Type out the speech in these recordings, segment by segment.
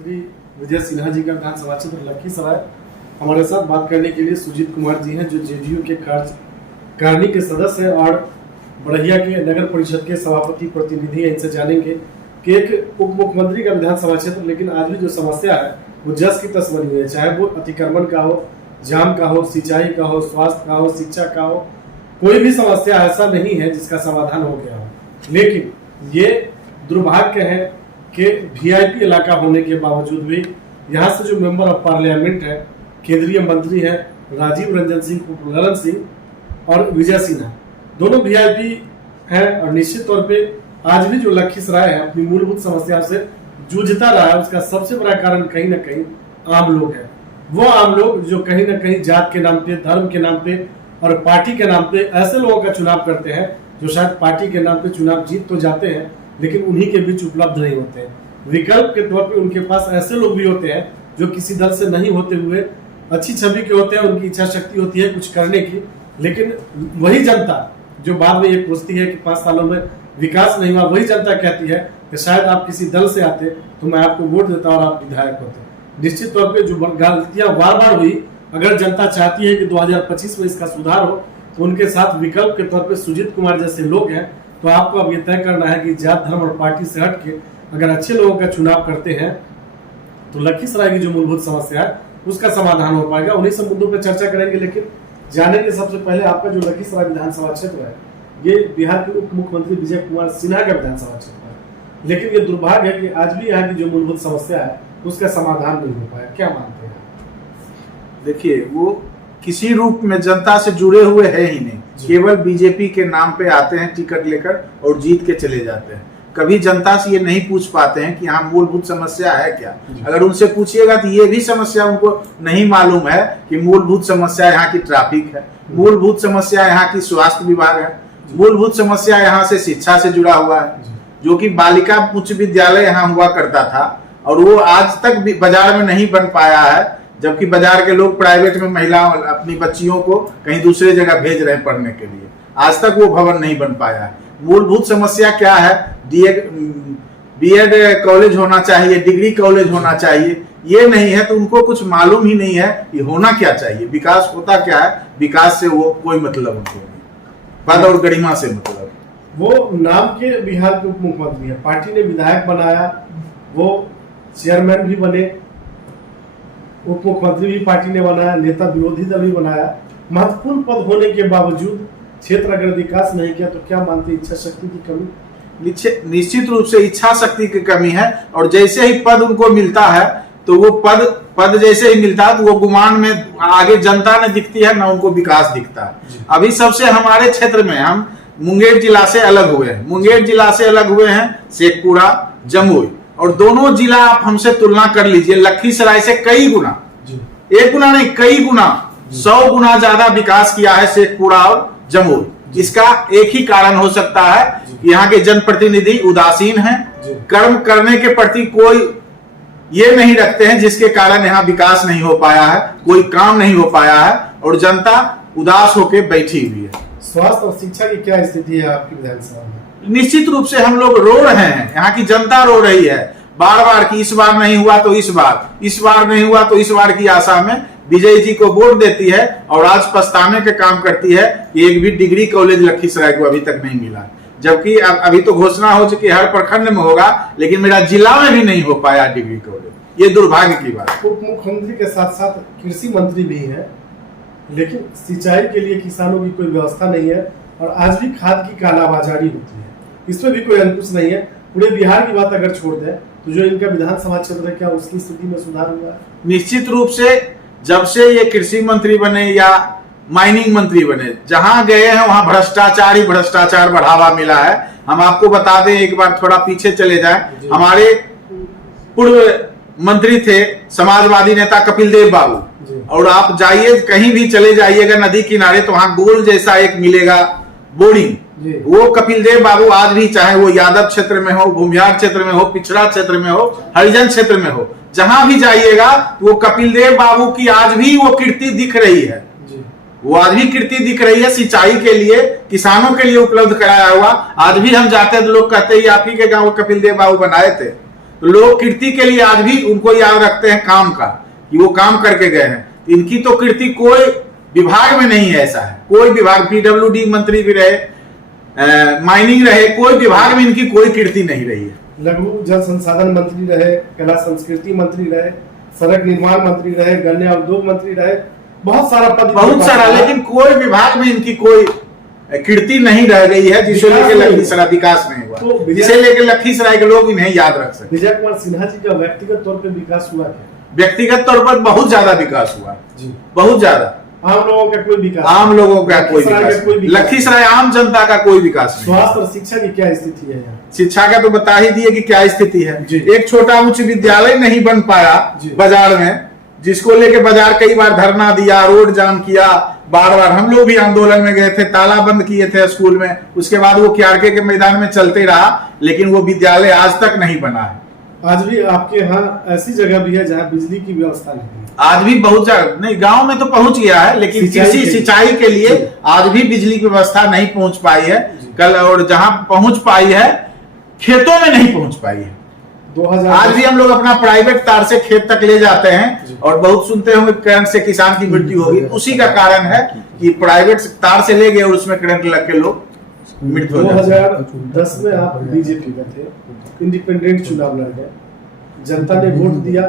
विजय सिन्हा जी का विधानसभा क्षेत्र लखीसराय हमारे साथ बात करने के लिए सुजीत कुमार जी हैं, जो जेडीयू के कार्यकारिणी के सदस्य हैं और बड़हिया के नगर परिषद के सभापति प्रतिनिधि हैं। इनसे जानेंगे कि एक उप मुख्यमंत्री का विधानसभा क्षेत्र, लेकिन आज भी जो समस्या है वो जस की तस बनी हुई है, चाहे वो अतिक्रमण का हो, जाम का हो, सिंचाई का हो, स्वास्थ्य का हो, शिक्षा का हो, कोई भी समस्या ऐसा नहीं है जिसका समाधान हो गया हो। लेकिन ये दुर्भाग्य है कि वीआईपी इलाका होने के बावजूद भी यहाँ से जो मेंबर ऑफ पार्लियामेंट है, केंद्रीय मंत्री है राजीव रंजन सिंह, ललन सिंह और विजय सिन्हा, दोनों वीआईपी हैं और निश्चित तौर पे आज भी जो लखीसराय है अपनी मूलभूत समस्या से जूझता रहा है। उसका सबसे बड़ा कारण कहीं ना कहीं आम लोग हैं। वो आम लोग जो कहीं ना कहीं जात के नाम पे, धर्म के नाम पे और पार्टी के नाम पे ऐसे लोगों का चुनाव करते हैं जो शायद पार्टी के नाम पे चुनाव जीत तो जाते हैं लेकिन उन्हीं के बीच उपलब्ध नहीं होते हैं। विकल्प के तौर पे उनके पास ऐसे लोग भी होते हैं जो किसी दल से नहीं होते हुए अच्छी छवि के होते हैं, उनकी इच्छा शक्ति होती है कुछ करने की, लेकिन वही जनता जो बाद में ये पूछती है कि 5 सालों में विकास नहीं हुआ, वही जनता कहती है कि शायद आप किसी दल से आते तो मैं आपको वोट देता और आप विधायक होते। निश्चित तौर पे जो गलतियां बार बार हुई, अगर जनता चाहती है कि 2025 में इसका सुधार हो तो उनके साथ विकल्प के तौर पे सुजीत कुमार जैसे लोग हैं। तो आपको अब ये तय करना है कि जात, धर्म और पार्टी से हट के अगर अच्छे लोगों का चुनाव करते हैं तो लखीसराय की जो मूलभूत समस्या है उसका समाधान हो पाएगा। उन्हीं सब मुद्दों पर चर्चा करेंगे, लेकिन जानेंगे सबसे पहले आपका जो लखीसराय विधानसभा क्षेत्र है ये बिहार के उप मुख्यमंत्री विजय कुमार सिन्हा का विधानसभा क्षेत्र है, लेकिन ये दुर्भाग्य है कि आज भी यहाँ की जो मूलभूत समस्या है उसका समाधान नहीं हो पाया। क्या मानते हैं? देखिए, वो किसी रूप में जनता से जुड़े हुए है ही नहीं, केवल बीजेपी के नाम पे आते हैं टिकट लेकर और जीत के चले जाते हैं। कभी जनता से ये नहीं पूछ पाते हैं कि यहाँ मूलभूत समस्या है क्या। अगर उनसे पूछिएगा तो ये भी समस्या उनको नहीं मालूम है कि मूलभूत समस्या यहाँ की ट्रैफिक है, मूलभूत समस्या यहाँ की स्वास्थ्य विभाग है, मूलभूत समस्या यहाँ से शिक्षा से जुड़ा हुआ है, जो कि बालिका उच्च विद्यालय यहाँ हुआ करता था और वो आज तक भी बाजार में नहीं बन पाया है, जबकि बाजार के लोग प्राइवेट में महिला अपनी बच्चियों को कहीं दूसरे जगह भेज रहे हैं पढ़ने के लिए। आज तक वो भवन नहीं बन पाया है। मूलभूत समस्या क्या है? बीएड कॉलेज होना चाहिए, डिग्री कॉलेज होना चाहिए, ये नहीं है तो उनको कुछ मालूम ही नहीं है कि होना क्या चाहिए, विकास होता क्या है। विकास से वो कोई मतलब उनको नहीं, पद और गरिमा से मतलब। वो नाम के बिहार के उप मुख्यमंत्री है, पार्टी ने विधायक बनाया, वो चेयरमैन भी बने, उप मुख्यमंत्री भी पार्टी ने बनाया, नेता विरोधी दल भी बनाया। महत्वपूर्ण पद होने के बावजूद क्षेत्र अगर विकास नहीं किया तो क्या मानते, इच्छा शक्ति की कमी? निश्चित रूप से इच्छा शक्ति की कमी है। और जैसे ही पद उनको मिलता है तो वो पद जैसे ही मिलता है तो वो गुमान में आगे जनता ने दिखती है, ना उनको विकास दिखता है। अभी सबसे हमारे क्षेत्र में हम मुंगेर जिला से अलग हुए हैं, मुंगेर जिला से अलग हुए हैं शेखपुरा, जमुई, और दोनों जिला आप हमसे तुलना कर लीजिए, लखीसराय से कई गुना, एक गुना नहीं कई गुना, 100 गुना ज्यादा विकास किया है शेखपुरा और जमुई। इसका एक ही कारण हो सकता है कि यहाँ के जनप्रतिनिधि उदासीन हैं, कर्म करने के प्रति कोई ये नहीं रखते हैं, जिसके कारण यहाँ विकास नहीं हो पाया है, कोई काम नहीं हो पाया है और जनता उदास होकर बैठी हुई है। स्वास्थ्य और शिक्षा की क्या स्थिति है आपकी विधानसभा में? निश्चित रूप से हम लोग रो रहे हैं, यहाँ की जनता रो रही है बार बार कि इस बार नहीं हुआ तो इस बार नहीं हुआ तो इस बार की आशा में विजय जी को वोट देती है और आज पछताने का काम करती है कि एक भी डिग्री कॉलेज लखीसराय को अभी तक नहीं मिला, जबकि अभी तो घोषणा हो चुकी हर प्रखंड में होगा, लेकिन मेरा जिला में भी नहीं हो पाया डिग्री कॉलेज। ये दुर्भाग्य की बात। उप मुख्यमंत्री के साथ साथ कृषि मंत्री भी है, लेकिन सिंचाई के लिए किसानों की कोई व्यवस्था नहीं है और आज भी खाद की कालाबाजारी होती है, इसमें भी कोई अंकुश नहीं है। पूरे बिहार की बात अगर छोड़ दें तो जो इनका विधानसभा क्षेत्र है, क्या उसकी स्थिति में सुधार हुआ है? निश्चित रूप से जब से ये कृषि मंत्री बने या माइनिंग मंत्री बने, जहां गए हैं वहां भ्रष्टाचार बढ़ावा मिला है। हम आपको बता दें, एक बार थोड़ा पीछे चले जाएं, हमारे पूर्व मंत्री थे समाजवादी नेता कपिल देव बाबू, और आप जाइए कहीं भी चले जाइएगा नदी किनारे तो वहां गोल जैसा एक मिलेगा बोरिंग, वो कपिल देव बाबू आज भी, चाहे वो यादव क्षेत्र में हो, भूमिहार क्षेत्र में हो, पिछड़ा क्षेत्र में हो, हरिजन क्षेत्र में हो, जहां भी जाइएगा वो कपिल देव बाबू की आज भी वो कीर्ति दिख रही है। वो आज भी कीर्ति दिख रही है, सिंचाई के लिए किसानों के लिए उपलब्ध कराया हुआ। आज भी हम जाते हैं तो लोग कहते हैं आप ही के गांव कपिल देव बाबू बनाए थे। तो लोग कीर्ति के लिए आज भी उनको याद रखते हैं काम का, कि वो काम करके गए हैं। इनकी तो कीर्ति कोई विभाग में नहीं है, ऐसा है कोई विभाग, पीडब्ल्यूडी मंत्री भी रहे, माइनिंग रहे, कोई विभाग में इनकी कोई कीर्ति नहीं रही है। लघु जल संसाधन मंत्री रहे, कला संस्कृति मंत्री रहे, सड़क निर्माण मंत्री रहे, गन्ना उद्योग मंत्री रहे, बहुत सारा पद, बहुत सारा, लेकिन कोई विभाग में इनकी कोई कीर्ति नहीं रह गई है, जिसे लेकर लखीसराय विकास नहीं हुआ, तो जिसे लेकर लखीसराय के लोग इन्हें याद रख सकते। विजय कुमार सिन्हा जी का व्यक्तिगत तौर पर विकास हुआ क्या? व्यक्तिगत तौर पर बहुत ज्यादा विकास हुआ जी, बहुत ज्यादा। आम लोगों का कोई विकास, आम लोगों का कोई विकास, लखीसराय आम जनता का कोई विकास नहीं। स्वास्थ्य और शिक्षा की क्या स्थिति है यहाँ? शिक्षा का तो बता ही दिए कि क्या स्थिति है। एक छोटा उच्च विद्यालय नहीं बन पाया बाजार में, जिसको लेके बाजार कई बार धरना दिया, रोड जाम किया, बार बार हम लोग भी आंदोलन में गए थे, ताला बंद किए थे स्कूल में, उसके बाद वो क्यारके के मैदान में चलते रहा, लेकिन वो विद्यालय आज तक नहीं बना है। आज भी आपके यहाँ ऐसी जगह भी है जहाँ बिजली की व्यवस्था नहीं है? आज भी बहुत जगह नहीं, गांव में तो पहुंच गया है, लेकिन किसी सिंचाई के लिए आज भी बिजली की व्यवस्था नहीं पहुंच पाई है कल, और जहां पहुंच पाई है खेतों में नहीं पहुंच पाई है। 2000 आज भी हम लोग अपना प्राइवेट तार से खेत तक ले जाते हैं, और बहुत सुनते होंगे करंट से किसान की मृत्यु होगी, उसी का कारण है कि प्राइवेट तार से ले गए और उसमें करंट लग के लोग मृत्यु हो जाते हैं। 2010 में आप बीजेपी में थे, इंडिपेंडेंट चुनाव लड़ गए, जनता ने वोट दिया,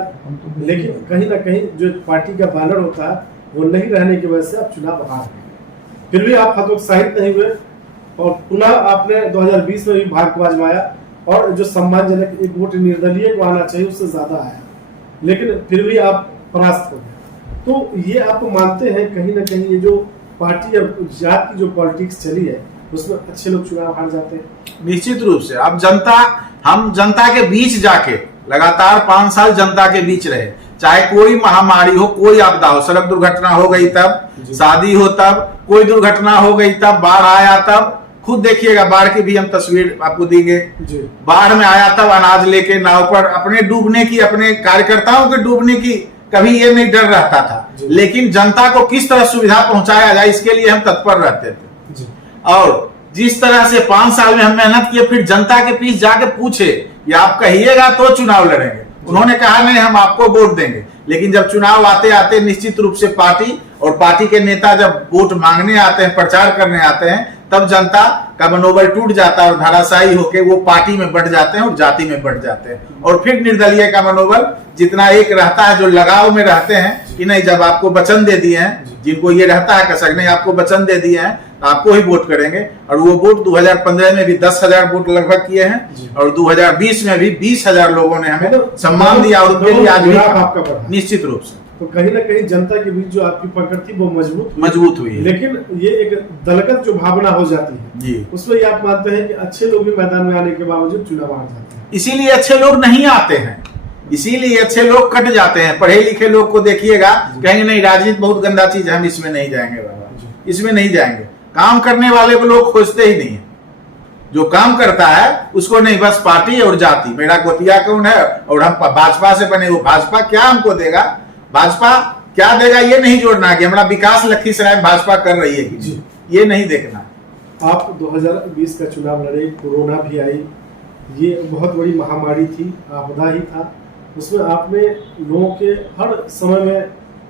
लेकिन कहीं ना कहीं जो पार्टी का बैनर होता है वो नहीं रहने की वजह से आप चुनाव हार गए। फिर भी आप हतोत्साहित नहीं हुए और पुनः आपने 2020 में भी भाग्य को आजमाया, और जो सम्मानजनक एक वोट निर्दलीय को आना चाहिए उससे ज्यादा आया, लेकिन फिर भी आप परास्त हो गए। तो ये आप मानते हैं कहीं ना कहीं ये जो पार्टी और जात की जो पॉलिटिक्स चली है उसमें अच्छे लोग चुनाव हार जाते हैं? निश्चित रूप से। अब हम जनता के बीच जाके लगातार 5 साल जनता के बीच रहे, चाहे कोई महामारी हो, कोई आपदा हो, सड़क दुर्घटना हो गई तब, शादी हो तब, कोई दुर्घटना हो गई तब, बाढ़ आया तब, खुद देखिएगा बाढ़ की भी हम तस्वीर आपको देंगे, बाढ़ में आया तब अनाज लेके नाव पर, अपने डूबने की, अपने कार्यकर्ताओं के डूबने की कभी ये नहीं डर रहता था, लेकिन जनता को किस तरह सुविधा पहुंचाया जाए इसके लिए हम तत्पर रहते थे। और जिस तरह से 5 साल में हम मेहनत किए, फिर जनता के बीच जाके पूछे कि आप कहिएगा तो चुनाव लड़ेंगे, उन्होंने कहा नहीं हम आपको वोट देंगे, लेकिन जब चुनाव आते आते निश्चित रूप से पार्टी और पार्टी के नेता जब वोट मांगने आते हैं, प्रचार करने आते हैं, तब जनता का मनोबल टूट जाता है और धराशायी होकर वो पार्टी में बढ़ जाते हैं और जाति में बढ़ जाते हैं, और फिर निर्दलीय का मनोबल जितना एक रहता है, जो लगाव में रहते हैं कि नहीं जब आपको वचन दे दिए हैं, जिनको ये रहता है कसक नहीं आपको वचन दे दिए हैं तो आपको ही वोट करेंगे, और वो वोट 2015 में भी 10,000 वोट लगभग किए हैं, और 2020 में भी 20,000 लोगों ने हमें सम्मान दिया, और उनके लिए आज भी आपका बढ़ा निश्चित रूप से। तो कहीं ना कहीं जनता के बीच जो आपकी पकड़ थी वो मजबूत हुई है, लेकिन ये एक दलगत जो भावना हो जाती है जी, उसमें ये आप मानते हैं कि अच्छे लोग भी मैदान में आने के बावजूद चुनाव हार जाते हैं? इसीलिए अच्छे लोग नहीं आते हैं, इसीलिए अच्छे लोग कट जाते हैं। पढ़े लिखे लोग को देखिएगा, कहेंगे नहीं राजनीति बहुत गंदा चीज है, हम इसमें नहीं जाएंगे बाबा, इसमें नहीं जाएंगे। काम करने वाले को लोग खोजते ही नहीं है, जो काम करता है उसको नहीं, बस पार्टी और जाति, मेरा गोतिया कौन है और हम भाजपा से बने, वो भाजपा क्या हमको देगा, भाजपा क्या देगा ये नहीं जोड़ना कि हमारा विकास लखीसराय में भाजपा कर रही है कि ये नहीं देखना। आप 2020 का चुनाव लड़े, कोरोना भी आई, ये बहुत बड़ी महामारी थी, आपदा ही था, उसमें आपने लोगों के हर समय में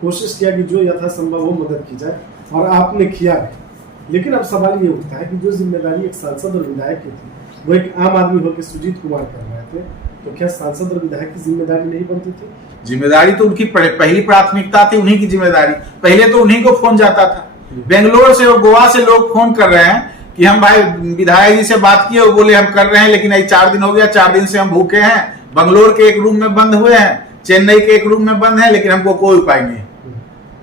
कोशिश किया कि जो यथासंभव हो मदद की जाए, और आपने किया भी। लेकिन अब सवाल ये उठता है कि जो जिम्मेदारी एक सांसद और विधायक की थी वो एक आम आदमी होकर सुजीत कुमार कर रहे थे, तो क्या सांसद और विधायक की जिम्मेदारी नहीं बनती थी? जिम्मेदारी तो उनकी पहली प्राथमिकता थी, उन्हीं की जिम्मेदारी, पहले तो उन्हीं को फोन जाता था। बेंगलोर से और गोवा से लोग फोन कर रहे हैं कि हम भाई विधायक जी से बात किए, वो बोले हम कर रहे हैं, लेकिन अभी 4 दिन हो गया, 4 दिन से हम भूखे हैं, बंगलोर के एक रूम में बंद हुए हैं, चेन्नई के एक रूम में बंद है, लेकिन हमको कोई उपाय नहीं।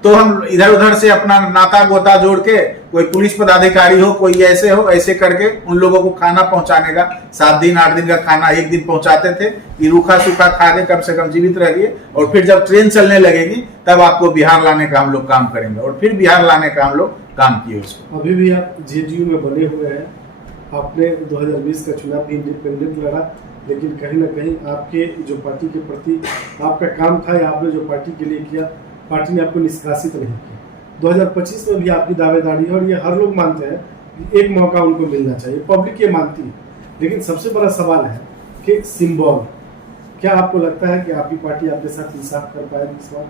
तो हम इधर उधर से अपना नाता गोता जोड़ के, कोई पुलिस पदाधिकारी हो, कोई ऐसे हो, ऐसे करके उन लोगों को खाना पहुंचाने का 7 दिन 8 दिन का खाना एक दिन पहुंचाते थे कि रूखा सूखा खा के कम से कम जीवित रहिए, और फिर जब ट्रेन चलने लगेगी तब आपको बिहार लाने का हम लोग काम करेंगे, और फिर बिहार लाने का हम लोग काम किए उसको। अभी भी आप जेडीयू में बने हुए हैं, आपने 2020 का चुनाव भी इंडिपेंडेंट लड़ा, लेकिन कहीं ना कहीं आपके जो पार्टी के प्रति आपका काम था या आपने जो पार्टी के लिए किया, पार्टी ने आपको निष्कासित नहीं किया। 2025 में भी आपकी दावेदारी है, और ये हर लोग मानते हैं कि एक मौका उनको मिलना चाहिए, पब्लिक ये मानती है, लेकिन सबसे बड़ा सवाल है कि सिंबल क्या आपको लगता है कि आपकी पार्टी आपके साथ इंसाफ कर पाएगी इस बार?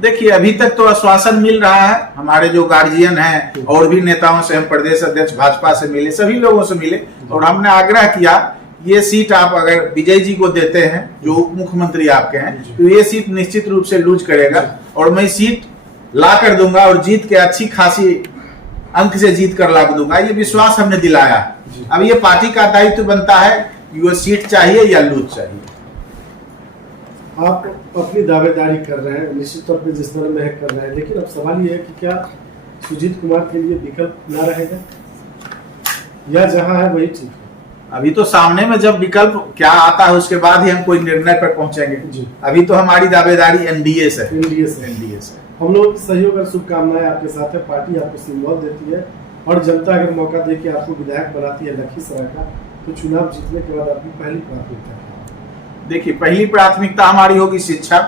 देखिए, अभी तक तो आश्वासन मिल रहा है, हमारे जो गार्जियन हैं और भी नेताओं से, हम प्रदेश अध्यक्ष भाजपा से मिले, सभी लोगों से मिले और हमने आग्रह किया ये सीट आप अगर विजय जी को देते हैं जो उप मुख्यमंत्री आपके हैं, तो ये सीट निश्चित रूप से लूज करेगा और मैं सीट ला कर दूंगा और जीत के अच्छी खासी अंक से जीत कर ला दूंगा, ये विश्वास हमने दिलाया। अब ये पार्टी का दायित्व बनता है कि वो सीट चाहिए या लूज चाहिए। आप अपनी दावेदारी कर रहे हैं, निश्चित तौर पे जिस तरह महक कर रहे हैं, लेकिन अब सवाल ये है कि क्या सुजीत कुमार के लिए विकल्प ना रहेगा या जहां है वही ठीक है? अभी तो सामने में जब विकल्प क्या आता है उसके बाद ही हम कोई निर्णय पर पहुंचेंगे। अभी तो हमारी दावेदारी एनडीए से एनडीए से हम लोग की सहयोग और शुभकामनाएं आपके साथ है। पार्टी आपको सिंबल देती है और जनता अगर मौका दे के आपको विधायक बनाती है लखीसराय का, तो चुनाव जीतने के बाद आपकी पहली प्राथमिकता है? देखिए, पहली प्राथमिकता हमारी होगी शिक्षा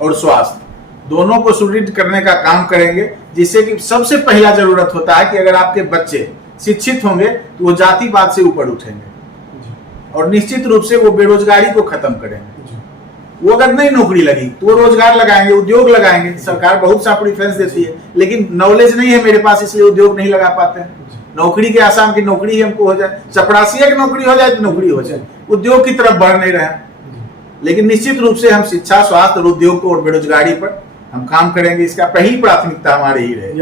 और स्वास्थ्य, दोनों को सुदृढ़ करने का काम करेंगे, जिससे कि सबसे पहला जरूरत होता है कि अगर आपके बच्चे शिक्षित होंगे तो वो जातिवाद से ऊपर उठेंगे और निश्चित रूप से वो बेरोजगारी को खत्म करेंगे। वो अगर नहीं नौकरी लगी तो वो रोजगार लगाएंगे, उद्योग लगाएंगे। सरकार बहुत सा प्रेफरेंस देती है, लेकिन नॉलेज नहीं है मेरे पास, इसलिए उद्योग नहीं लगा पाते हैं। नौकरी के आसाम की नौकरी ही हमको हो जाए, चपरासिया की नौकरी हो जाए तो नौकरी हो जाए, उद्योग की तरफ बढ़ नहीं रहे। लेकिन निश्चित रूप से हम शिक्षा, स्वास्थ्य और उद्योग को और बेरोजगारी पर हम काम करेंगे। इसका पहली प्राथमिकता हमारी ही रहेगी,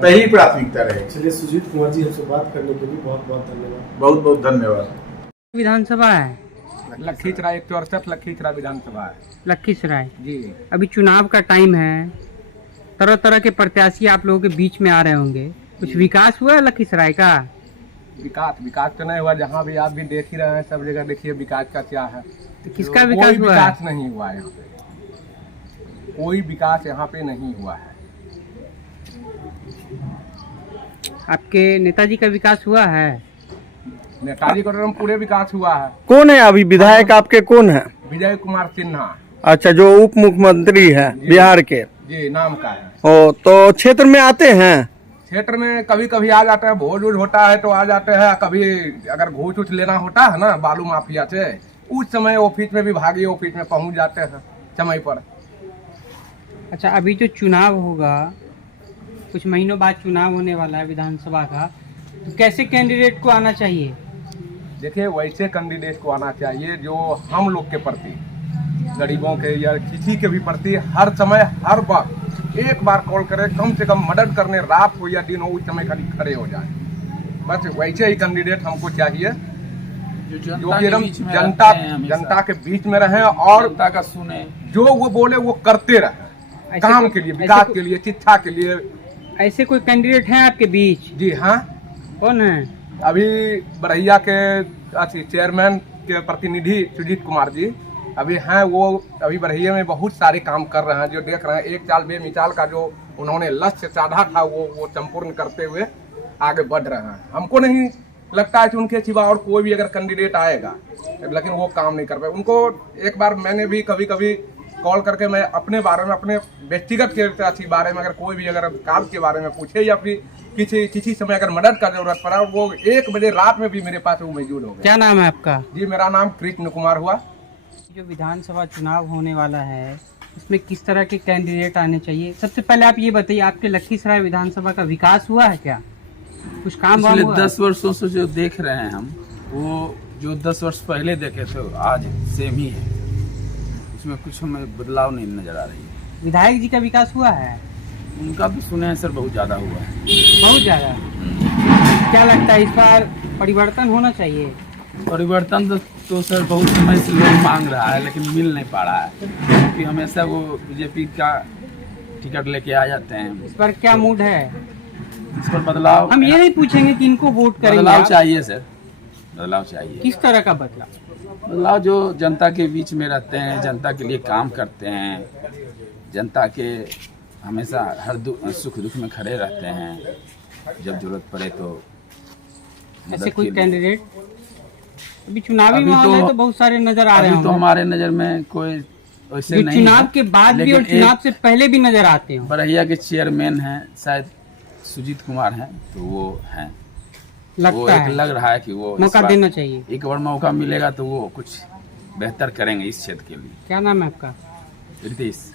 पहली प्राथमिकता रहेगी। चलिए, सुजीत कुमार जी हमसे बात करने के लिए बहुत बहुत धन्यवाद। बहुत बहुत धन्यवाद। विधानसभा है लखीसराय 164 लखीसराय विधानसभा है लखीसराय। जी। अभी चुनाव का टाइम है, तरह तरह के प्रत्याशी आप लोगों के बीच में आ रहे होंगे, कुछ विकास हुआ है लखीसराय का? विकास तो नहीं हुआ, जहाँ भी आप भी देख ही रहे हैं, सब जगह देखिए विकास का क्या है। तो किसका विकास हुआ है? विकास नहीं हुआ है यहाँ पे, कोई विकास यहाँ पे नहीं हुआ है। आपके नेताजी का विकास हुआ है? नेताजी का पूरे विकास हुआ है। कौन है अभी विधायक आपके, कौन है? विजय कुमार सिन्हा। अच्छा, जो उप मुख्यमंत्री है बिहार के? जी, नाम का है। ओ, तो क्षेत्र में आते हैं? क्षेत्र में कभी कभी आ जाते हैं, भोज वोज होता है तो आ जाते हैं। कभी अगर घूस उछ लेना होता है ना बालू माफिया से, उस समय ऑफिस में, विभागीय ऑफिस में पहुंच जाते हैं समय पर। अच्छा, अभी जो चुनाव होगा, कुछ महीनों बाद चुनाव होने वाला है विधानसभा का, तो कैसे कैंडिडेट को आना चाहिए? देखिए, वैसे कैंडिडेट को आना चाहिए जो हम लोग के प्रति, गरीबों के या किसी के भी प्रति हर समय हर वक्त एक बार कॉल करे, कम से कम मदद करने, रात हो या दिन हो, उस समय खाली खड़े हो जाए। बस वैसे ही कैंडिडेट हमको चाहिए जो कि एकदम जनता के बीच में रहे और जनता का सुने, जो वो बोले वो करते रहे, काम के लिए, विकास के लिए, शिक्षा के लिए। ऐसे कोई कैंडिडेट है आपके बीच? जी हाँ। कौन है? अभी बरैया के चेयरमैन के प्रतिनिधि सुजीत कुमार जी अभी हैं, वो अभी बरैया में बहुत सारे काम कर रहे हैं, जो देख रहे हैं। एक साल बेमिसाल का जो उन्होंने लक्ष्य साधा था वो संपूर्ण करते हुए आगे बढ़ रहे हैं। हमको नहीं लगता है कि उनके सिवा और कोई भी अगर कैंडिडेट आएगा, लेकिन वो काम नहीं कर पाए। उनको एक बार मैंने भी कभी कभी कॉल करके मैं अपने बारे में, अपने व्यक्तिगत के बारे में, अगर कोई भी अगर काम के बारे में पूछे या फिर किसी समय अगर मदद का जरूरत पड़ा, वो 1 बजे रात में भी मेरे पास वो मौजूद हो गया। क्या नाम है आपका? जी, मेरा नाम कृष्ण कुमार हुआ। जो विधानसभा चुनाव होने वाला है, उसमें किस तरह के कैंडिडेट आने चाहिए? सबसे पहले आप ये बताइए, आपके लखीसराय विधानसभा का विकास हुआ है क्या? कुछ काम पिछले हुआ? 10 वर्षों से जो देख रहे हैं हम, वो जो 10 वर्ष पहले देखे थे आज सेम ही है, उसमें कुछ हमें बदलाव नहीं नजर आ रही है। विधायक जी का विकास हुआ है? उनका भी सुने हैं सर, बहुत ज्यादा हुआ है। बहुत ज्यादा? क्या लगता है इस बार परिवर्तन होना चाहिए? परिवर्तन तो सर बहुत समय से लोग मांग रहा है, लेकिन मिल नहीं पा रहा है, क्योंकि हमेशा वो बीजेपी का टिकट लेके आ जाते हैं। इस पर क्या मूड है? इस पर बदलाव हम ये नहीं पूछेंगे कि इनको वोट करेंगे, बदलाव चाहिए सर, बदलाव चाहिए। किस तरह का बदलाव? बदलाव जो जनता के बीच में रहते हैं, जनता के लिए काम करते हैं, जनता के हमेशा हर सुख दुख में खड़े रहते हैं, जब जरूरत पड़े तो ऐसे कोई कैंडिडेट अभी चुनावी माहौल है तो बहुत सारे नजर आ रहे हैं। तो हमारे नजर में कोई वैसे नहीं, चुनाव के बाद भी और चुनाव से पहले भी नजर आते हैं। बरैया के चेयरमैन हैं शायद सुजीत कुमार हैं, तो वो हैं, वो लगता एक है लग रहा है कि वो मौका देना चाहिए। एक बार मौका मिलेगा तो वो कुछ बेहतर करेंगे इस क्षेत्र के लिए। क्या नाम है आपका? रितेश।